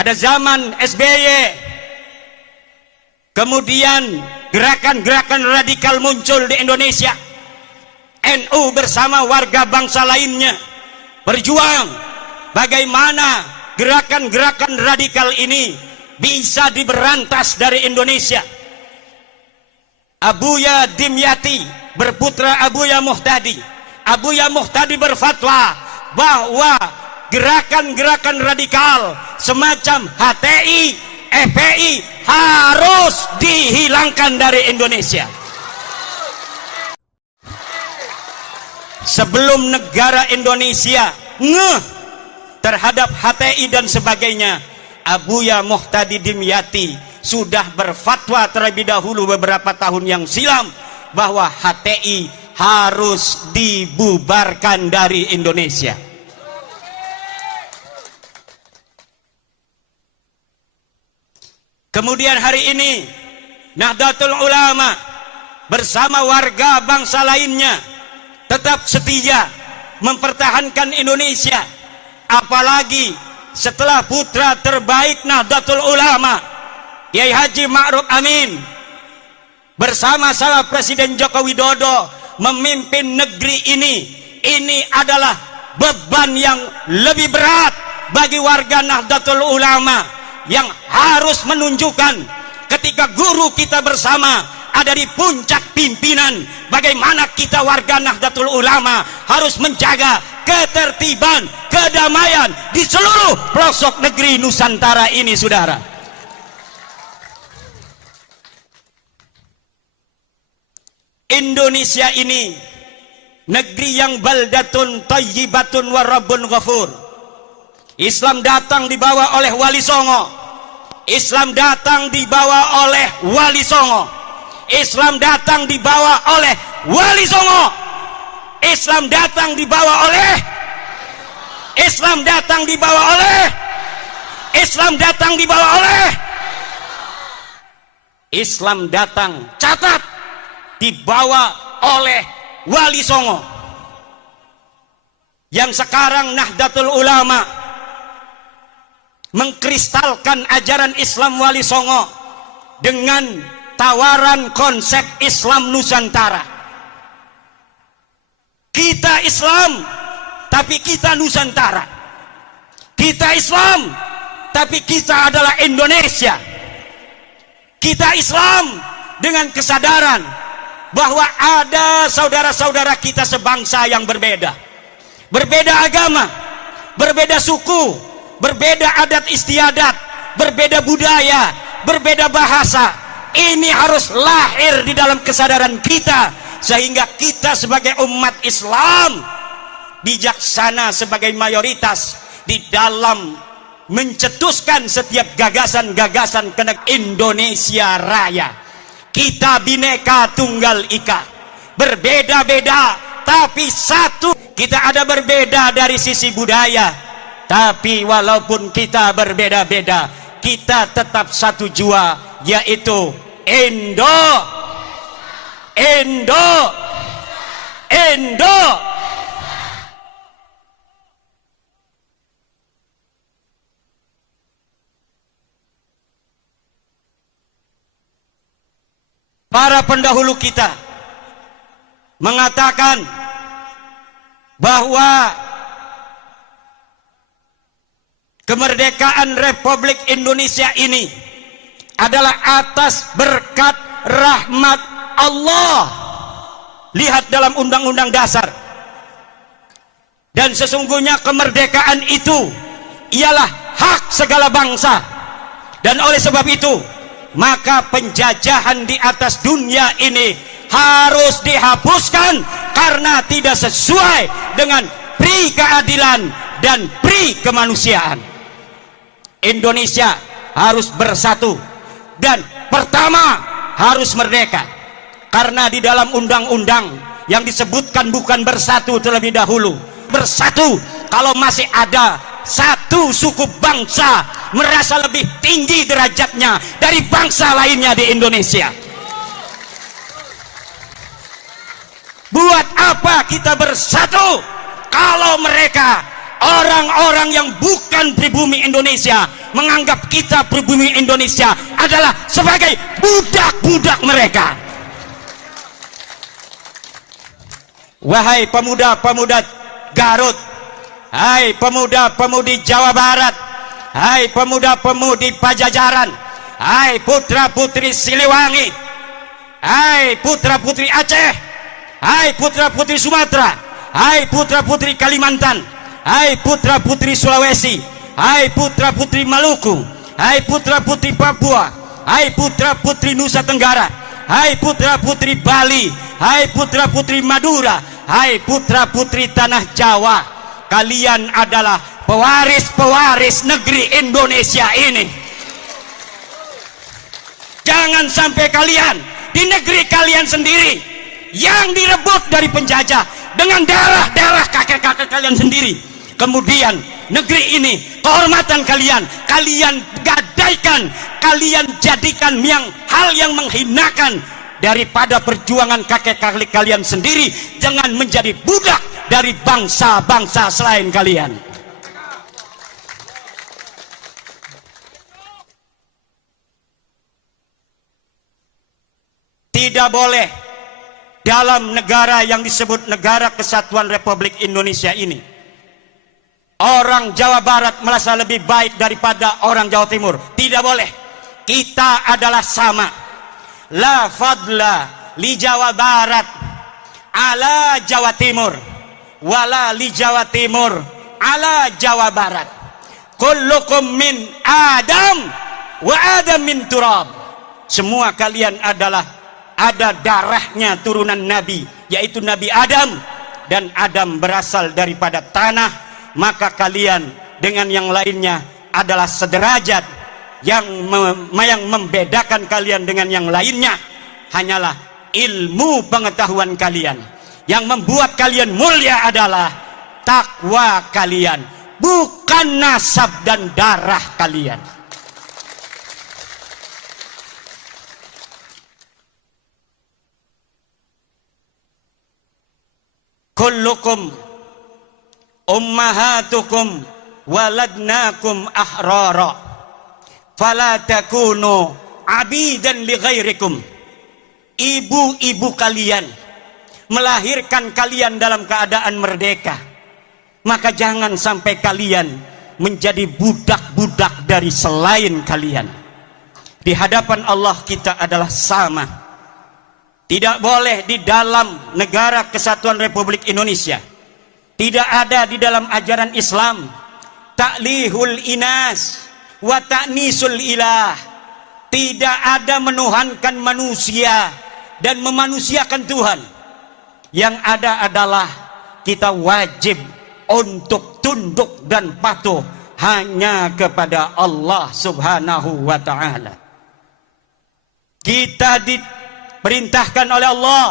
pada zaman SBY, kemudian gerakan-gerakan radikal muncul di Indonesia. NU bersama warga bangsa lainnya berjuang bagaimana gerakan-gerakan radikal ini bisa diberantas dari Indonesia. Abuya Dimyati berputra Abuya Muhtadi. Abuya Muhtadi berfatwa bahwa gerakan-gerakan radikal semacam HTI, FPI harus dihilangkan dari Indonesia. Sebelum negara Indonesia ngeh terhadap HTI dan sebagainya, Abuya Muhtadi Dimyati sudah berfatwa terlebih dahulu beberapa tahun yang silam bahwa HTI harus dibubarkan dari Indonesia. Kemudian hari ini Nahdlatul Ulama bersama warga bangsa lainnya tetap setia mempertahankan Indonesia, apalagi setelah putra terbaik Nahdlatul Ulama Kiai Haji Ma'ruf Amin bersama sama Presiden Joko Widodo memimpin negeri ini adalah beban yang lebih berat bagi warga Nahdlatul Ulama yang harus menunjukkan ketika guru kita bersama ada di puncak pimpinan, bagaimana kita warga Nahdlatul Ulama harus menjaga ketertiban, kedamaian di seluruh pelosok negeri Nusantara ini, saudara. Indonesia ini negeri yang baldatun thayyibatun wa rabbun ghafur. Islam datang dibawa oleh Wali Songo. Islam datang dibawa oleh Wali Songo. Islam datang dibawa oleh Wali Songo. Islam datang dibawa oleh Islam datang dibawa oleh Islam datang dibawa oleh Islam datang, catat, dibawa oleh Wali Songo. Yang sekarang Nahdlatul Ulama mengkristalkan ajaran Islam Wali Songo dengan tawaran konsep Islam Nusantara. Kita Islam tapi kita Nusantara. Kita Islam tapi kita adalah Indonesia. Kita Islam dengan kesadaran bahwa ada saudara-saudara kita sebangsa yang berbeda, berbeda agama, berbeda suku, berbeda adat istiadat, berbeda budaya, berbeda bahasa. Ini harus lahir di dalam kesadaran kita, sehingga kita sebagai umat Islam bijaksana sebagai mayoritas di dalam mencetuskan setiap gagasan-gagasan kenek Indonesia Raya. Kita Bhinneka Tunggal Ika, berbeda-beda tapi satu. Kita ada berbeda dari sisi budaya, tapi walaupun kita berbeda-beda, kita tetap satu jua, yaitu Indo. Para pendahulu kita mengatakan bahwa kemerdekaan Republik Indonesia ini adalah atas berkat rahmat Allah. Lihat dalam Undang-Undang Dasar. Dan sesungguhnya kemerdekaan itu ialah hak segala bangsa. Dan oleh sebab itu, maka penjajahan di atas dunia ini harus dihapuskan karena tidak sesuai dengan pri keadilan dan pri kemanusiaan. Indonesia harus bersatu, dan pertama harus merdeka, karena di dalam undang-undang yang disebutkan bukan bersatu terlebih dahulu. Bersatu kalau masih ada satu suku bangsa merasa lebih tinggi derajatnya dari bangsa lainnya di Indonesia. Buat apa kita bersatu kalau mereka orang-orang yang bukan pribumi Indonesia menganggap kita pribumi Indonesia adalah sebagai budak-budak mereka. Wahai pemuda-pemuda Garut, hai pemuda-pemudi Jawa Barat, hai pemuda-pemudi Pajajaran, hai putra-putri Siliwangi, hai putra-putri Aceh, hai putra-putri Sumatera, hai putra-putri Kalimantan, hai putra-putri Sulawesi, hai putra-putri Maluku, hai putra-putri Papua, hai putra-putri Nusa Tenggara, hai putra-putri Bali, hai putra-putri Madura, hai putra-putri tanah Jawa. Kalian adalah pewaris-pewaris negeri Indonesia ini. Jangan sampai kalian di negeri kalian sendiri yang direbut dari penjajah dengan darah-darah kakek-kakek kalian sendiri, kemudian negeri ini, kehormatan kalian, kalian gadaikan, kalian jadikan hal yang menghinakan daripada perjuangan kakek-kakek kalian sendiri. Jangan menjadi budak dari bangsa-bangsa selain kalian. Tidak boleh dalam negara yang disebut Negara Kesatuan Republik Indonesia ini orang Jawa Barat merasa lebih baik daripada orang Jawa Timur. Tidak boleh. Kita adalah sama. La fadla li Jawa Barat ala Jawa Timur, wala li Jawa Timur ala Jawa Barat. Kullukum min Adam wa Adam min turab. Semua kalian ada darahnya turunan Nabi, yaitu Nabi Adam, dan Adam berasal daripada tanah. Maka kalian dengan yang lainnya adalah sederajat. Yang membedakan kalian dengan yang lainnya hanyalah ilmu pengetahuan kalian. Yang membuat kalian mulia adalah takwa kalian, bukan nasab dan darah kalian. Kullukum ummahatukum waladnakum ahrara fala takunu abidan li ghairikum. Ibu-ibu kalian melahirkan kalian dalam keadaan merdeka, maka jangan sampai kalian menjadi budak-budak dari selain kalian. Di hadapan Allah kita adalah sama. Tidak boleh di dalam Negara Kesatuan Republik Indonesia, tidak ada di dalam ajaran Islam ta'lihul inas wa ta'nisul ilah. Tidak ada menuhankan manusia dan memanusiakan Tuhan. Yang ada adalah kita wajib untuk tunduk dan patuh hanya kepada Allah Subhanahu wa ta'ala. Kita diperintahkan oleh Allah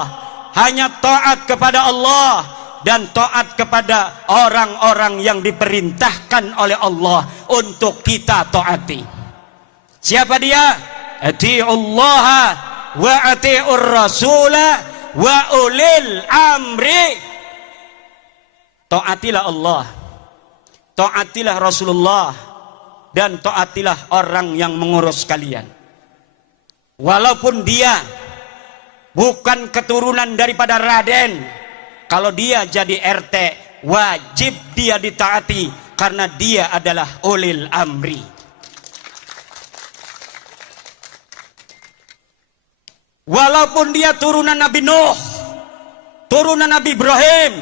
hanya taat kepada Allah dan taat kepada orang-orang yang diperintahkan oleh Allah untuk kita taati. Siapa dia? Atiullaha wa atiur rasula wa ulil amri. Taatilah Allah, taatilah Rasulullah, dan taatilah orang yang mengurus kalian. Walaupun dia bukan keturunan daripada Raden, kalau dia jadi RT, wajib dia ditaati karena dia adalah ulil amri. Walaupun dia turunan Nabi Nuh, turunan Nabi Ibrahim,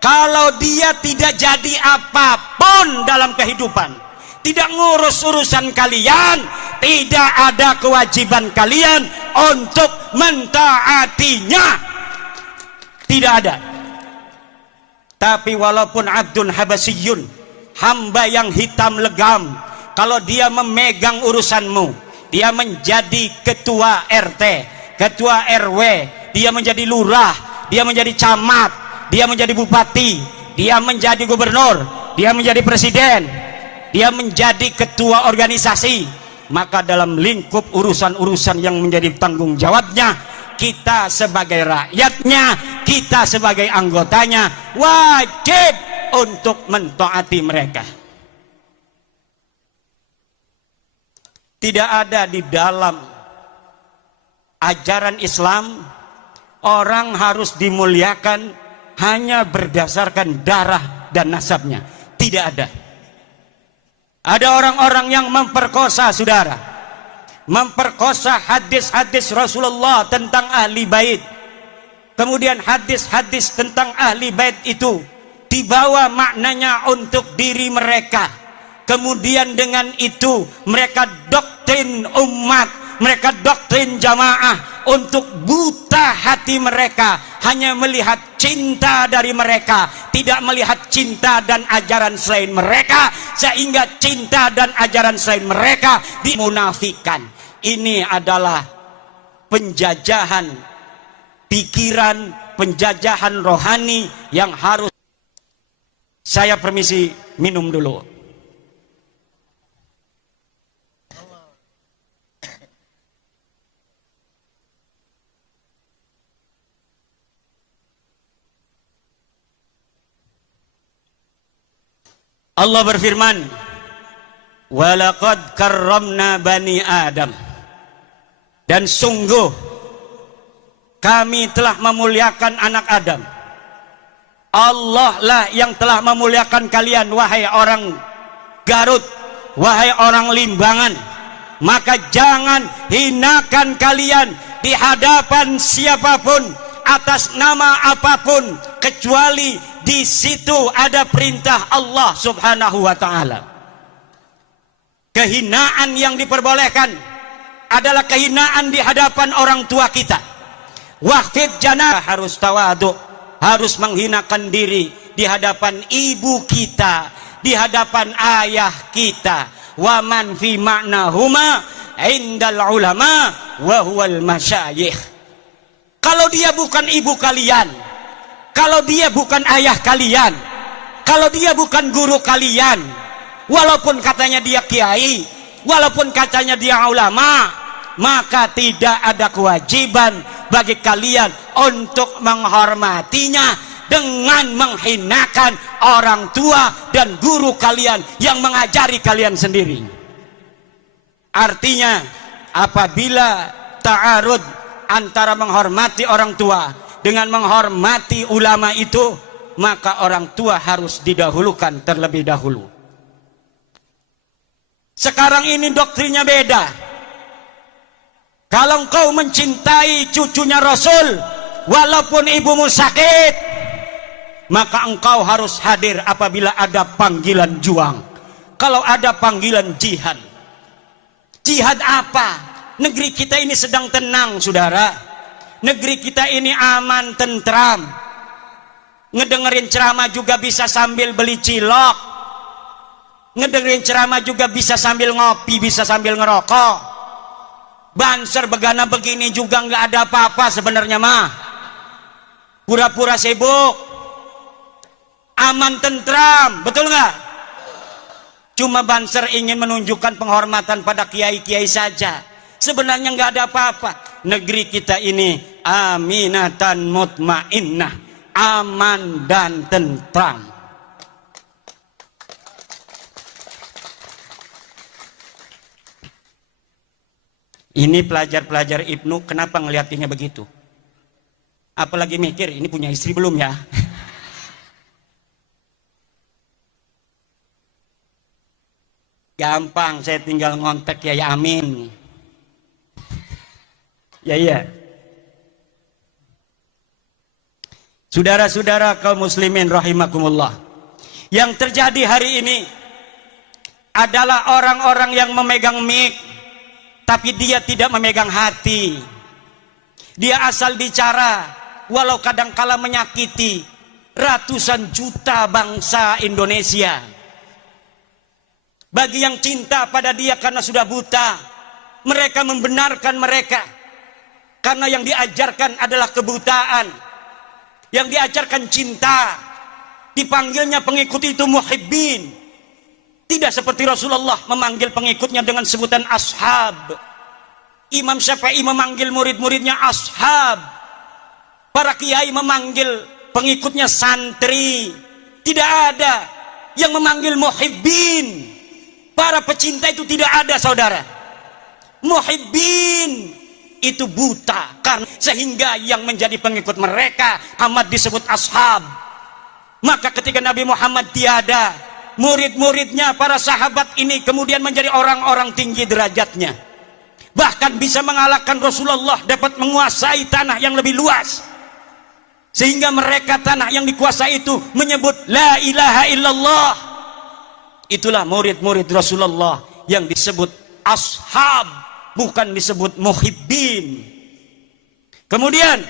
kalau dia tidak jadi apapun dalam kehidupan, tidak ngurus urusan kalian, tidak ada kewajiban kalian untuk mentaatinya. Tidak ada. Tapi walaupun abdun habasiyun, hamba yang hitam legam, kalau dia memegang urusanmu, dia menjadi ketua RT, ketua RW, dia menjadi lurah, dia menjadi camat, dia menjadi bupati, dia menjadi gubernur, dia menjadi presiden, dia menjadi ketua organisasi, maka dalam lingkup urusan-urusan yang menjadi tanggung jawabnya, kita sebagai rakyatnya, kita sebagai anggotanya wajib untuk mentaati mereka. Tidak ada di dalam ajaran Islam orang harus dimuliakan hanya berdasarkan darah dan nasabnya. Tidak ada. Ada orang-orang yang memperkosa saudara, memperkosa hadis-hadis Rasulullah tentang ahli bait. Kemudian hadis-hadis tentang ahli bait itu dibawa maknanya untuk diri mereka. Kemudian dengan itu mereka doktrin umat, mereka doktrin jamaah untuk buta hati mereka, hanya melihat cinta dari mereka, tidak melihat cinta dan ajaran selain mereka, sehingga cinta dan ajaran selain mereka dimunafikan. Ini adalah penjajahan pikiran, penjajahan rohani yang harus. Saya permisi minum dulu. Allah berfirman, "Walaqad karramna bani Adam." Dan sungguh kami telah memuliakan anak Adam. Allah lah yang telah memuliakan kalian, wahai orang Garut, wahai orang Limbangan. Maka jangan hinakan kalian di hadapan siapapun atas nama apapun, kecuali di situ ada perintah Allah Subhanahu wa taala. Kehinaan yang diperbolehkan adalah kehinaan di hadapan orang tua kita. Waqfid janah, harus tawadhu, harus menghinakan diri di hadapan ibu kita, di hadapan ayah kita. Wa man fi ma'nahuma indal ulama wa huwal masyayikh. Kalau dia bukan ibu kalian, kalau dia bukan ayah kalian, kalau dia bukan guru kalian, walaupun katanya dia kiai, walaupun katanya dia ulama, maka tidak ada kewajiban bagi kalian untuk menghormatinya dengan menghinakan orang tua dan guru kalian yang mengajari kalian sendiri. Artinya apabila ta'arud antara menghormati orang tua dengan menghormati ulama itu, maka orang tua harus didahulukan terlebih dahulu. Sekarang ini doktrinnya beda. Kalau engkau mencintai cucunya Rasul, walaupun ibumu sakit, maka engkau harus hadir apabila ada panggilan juang. Kalau ada panggilan jihad. Jihad apa? Negeri kita ini sedang tenang, saudara. Negeri kita ini aman, tentram. Ngedengerin ceramah juga bisa sambil beli cilok. Ngedengerin ceramah juga bisa sambil ngopi, bisa sambil ngerokok. Banser begana begini juga nggak ada apa-apa sebenarnya mah. Pura-pura sibuk. Aman, tentram, betul nggak? Cuma Banser ingin menunjukkan penghormatan pada kiai-kiai saja. Sebenarnya nggak ada apa-apa. Negeri kita ini aminatan mutmainnah, aman dan tentram. Ini pelajar-pelajar Ibnu kenapa ngeliatinnya begitu? Apalagi mikir ini punya istri belum ya? Gampang, saya tinggal ngontek ya Amin. Ya iya. Saudara-saudara kaum muslimin rahimakumullah. Yang terjadi hari ini adalah orang-orang yang memegang mic, tapi dia tidak memegang hati. Dia asal bicara, walau kadangkala menyakiti ratusan juta bangsa Indonesia. Bagi yang cinta pada dia karena sudah buta, mereka membenarkan mereka. Karena yang diajarkan adalah kebutaan. Yang diajarkan cinta. Dipanggilnya pengikut itu muhibbin. Tidak seperti Rasulullah memanggil pengikutnya dengan sebutan ashab. Imam Syafi'i memanggil murid-muridnya ashab. Para kiai memanggil pengikutnya santri. Tidak ada yang memanggil muhibbin. Para pecinta itu tidak ada, saudara. Muhibbin itu buta, karena sehingga yang menjadi pengikut mereka amat disebut ashab. Maka ketika Nabi Muhammad tiada, murid-muridnya, para sahabat ini kemudian menjadi orang-orang tinggi derajatnya, bahkan bisa mengalahkan Rasulullah, dapat menguasai tanah yang lebih luas, sehingga mereka tanah yang dikuasai itu menyebut la ilaha illallah. Itulah murid-murid Rasulullah yang disebut ashab, bukan disebut muhibbin. Kemudian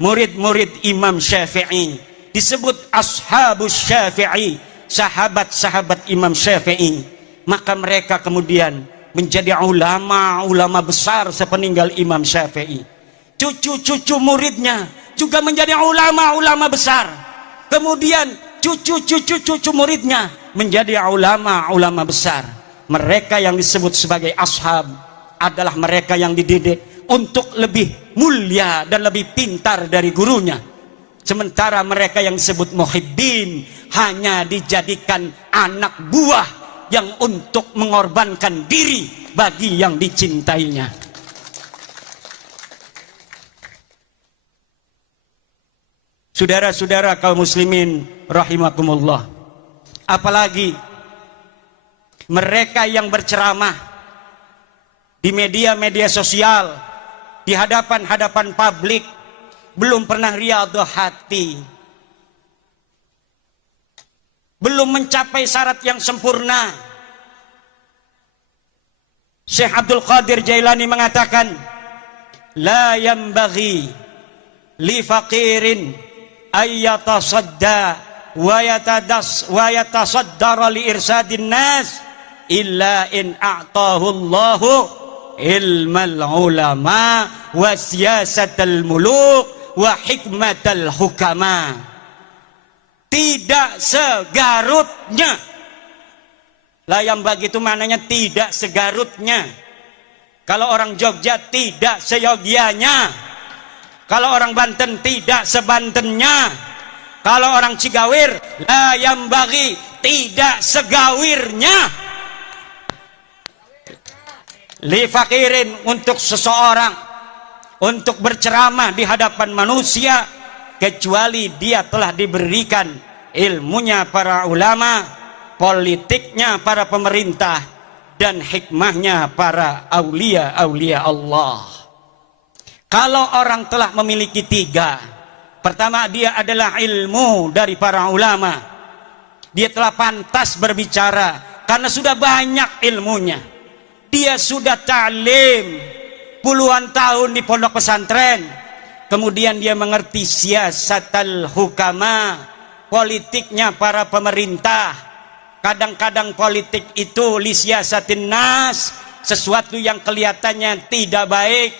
murid-murid Imam Syafi'i disebut ashabus Syafi'i, sahabat-sahabat Imam Syafi'i. Maka mereka kemudian menjadi ulama-ulama besar sepeninggal Imam Syafi'i. Cucu-cucu muridnya juga menjadi ulama-ulama besar. Kemudian cucu-cucu muridnya menjadi ulama-ulama besar. Mereka yang disebut sebagai ashab adalah mereka yang dididik untuk lebih mulia dan lebih pintar dari gurunya. Sementara mereka yang disebut muhibbin hanya dijadikan anak buah yang untuk mengorbankan diri bagi yang dicintainya. Saudara-saudara kaum muslimin rahimakumullah, apalagi mereka yang berceramah di media-media sosial, di hadapan publik, belum pernah riyadhah hati, belum mencapai syarat yang sempurna. Syekh Abdul Qadir Jailani mengatakan, la yambaghi li faqirin ayyatasadda wa yatasaddara li irsadin nas illa in a'tahu Allahu ilmal ulama wa siyasatal muluk wa hikmatal hukama. Tidak segarutnya. Layam bagi itu maknanya tidak segarutnya. Kalau orang Jogja tidak seyogianya. Kalau orang Banten tidak sebantennya. Kalau orang Cigawir layam bagi tidak segawirnya. Li fakirin, untuk seseorang untuk berceramah di hadapan manusia kecuali dia telah diberikan ilmunya para ulama, politiknya para pemerintah, dan hikmahnya para aulia-aulia Allah. Kalau orang telah memiliki tiga, pertama dia adalah ilmu dari para ulama, dia telah pantas berbicara karena sudah banyak ilmunya. Dia sudah ta'lim puluhan tahun di pondok pesantren. Kemudian dia mengerti siyasatal hukama, politiknya para pemerintah. Kadang-kadang politik itu li siyasatin nas, sesuatu yang kelihatannya tidak baik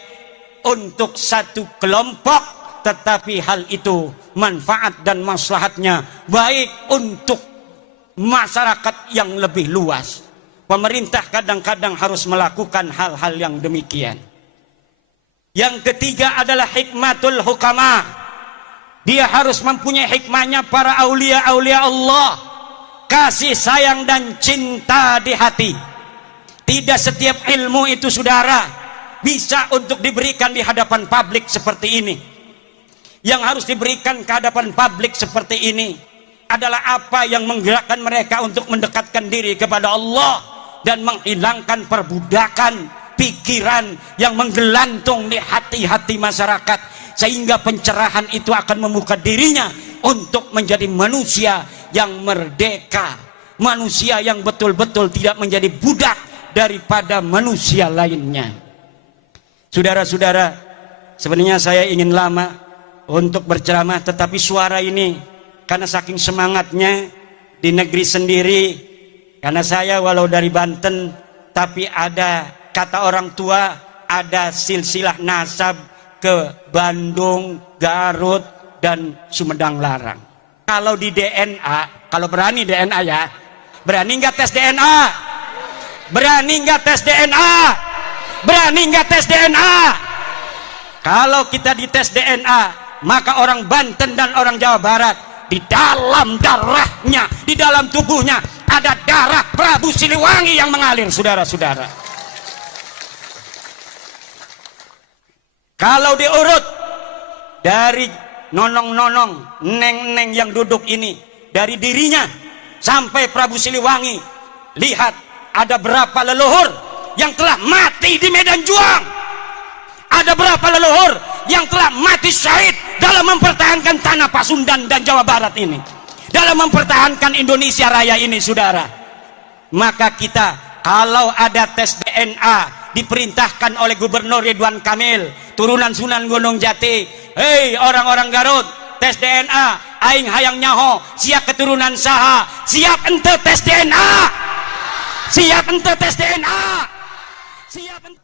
untuk satu kelompok, tetapi hal itu manfaat dan maslahatnya baik untuk masyarakat yang lebih luas. Pemerintah kadang-kadang harus melakukan hal-hal yang demikian. Yang ketiga adalah hikmatul hukama. Dia harus mempunyai hikmahnya para aulia-aulia Allah, kasih sayang dan cinta di hati. Tidak setiap ilmu itu, saudara, bisa untuk diberikan di hadapan publik seperti ini. Yang harus diberikan ke hadapan publik seperti ini adalah apa yang menggerakkan mereka untuk mendekatkan diri kepada Allah dan menghilangkan perbudakan pikiran yang menggelantung di hati-hati masyarakat, sehingga pencerahan itu akan membuka dirinya untuk menjadi manusia yang merdeka, manusia yang betul-betul tidak menjadi budak daripada manusia lainnya. Saudara-saudara, sebenarnya saya ingin lama untuk berceramah, tetapi suara ini karena saking semangatnya di negeri sendiri, karena saya walau dari Banten, tapi ada kata orang tua, ada silsilah nasab ke Bandung, Garut, dan Sumedang Larang. Kalau di DNA, kalau berani DNA ya, berani nggak tes DNA? Berani nggak tes DNA? Berani nggak tes DNA? Kalau kita dites DNA, maka orang Banten dan orang Jawa Barat di dalam darahnya, di dalam tubuhnya ada darah Prabu Siliwangi yang mengalir, saudara-saudara. Kalau diurut dari nonong-nonong, neng-neng yang duduk ini, dari dirinya sampai Prabu Siliwangi, lihat ada berapa leluhur yang telah mati di medan juang. Ada berapa leluhur yang telah mati syahid dalam mempertahankan tanah Pasundan dan Jawa Barat ini, dalam mempertahankan Indonesia Raya ini, saudara. Maka kita kalau ada tes DNA diperintahkan oleh Gubernur Ridwan Kamil, turunan Sunan Gunung Jati, hei orang-orang Garut, tes DNA, aing hayang nyaho, siap keturunan saha, siap ente tes DNA, siap ente tes DNA, siap ente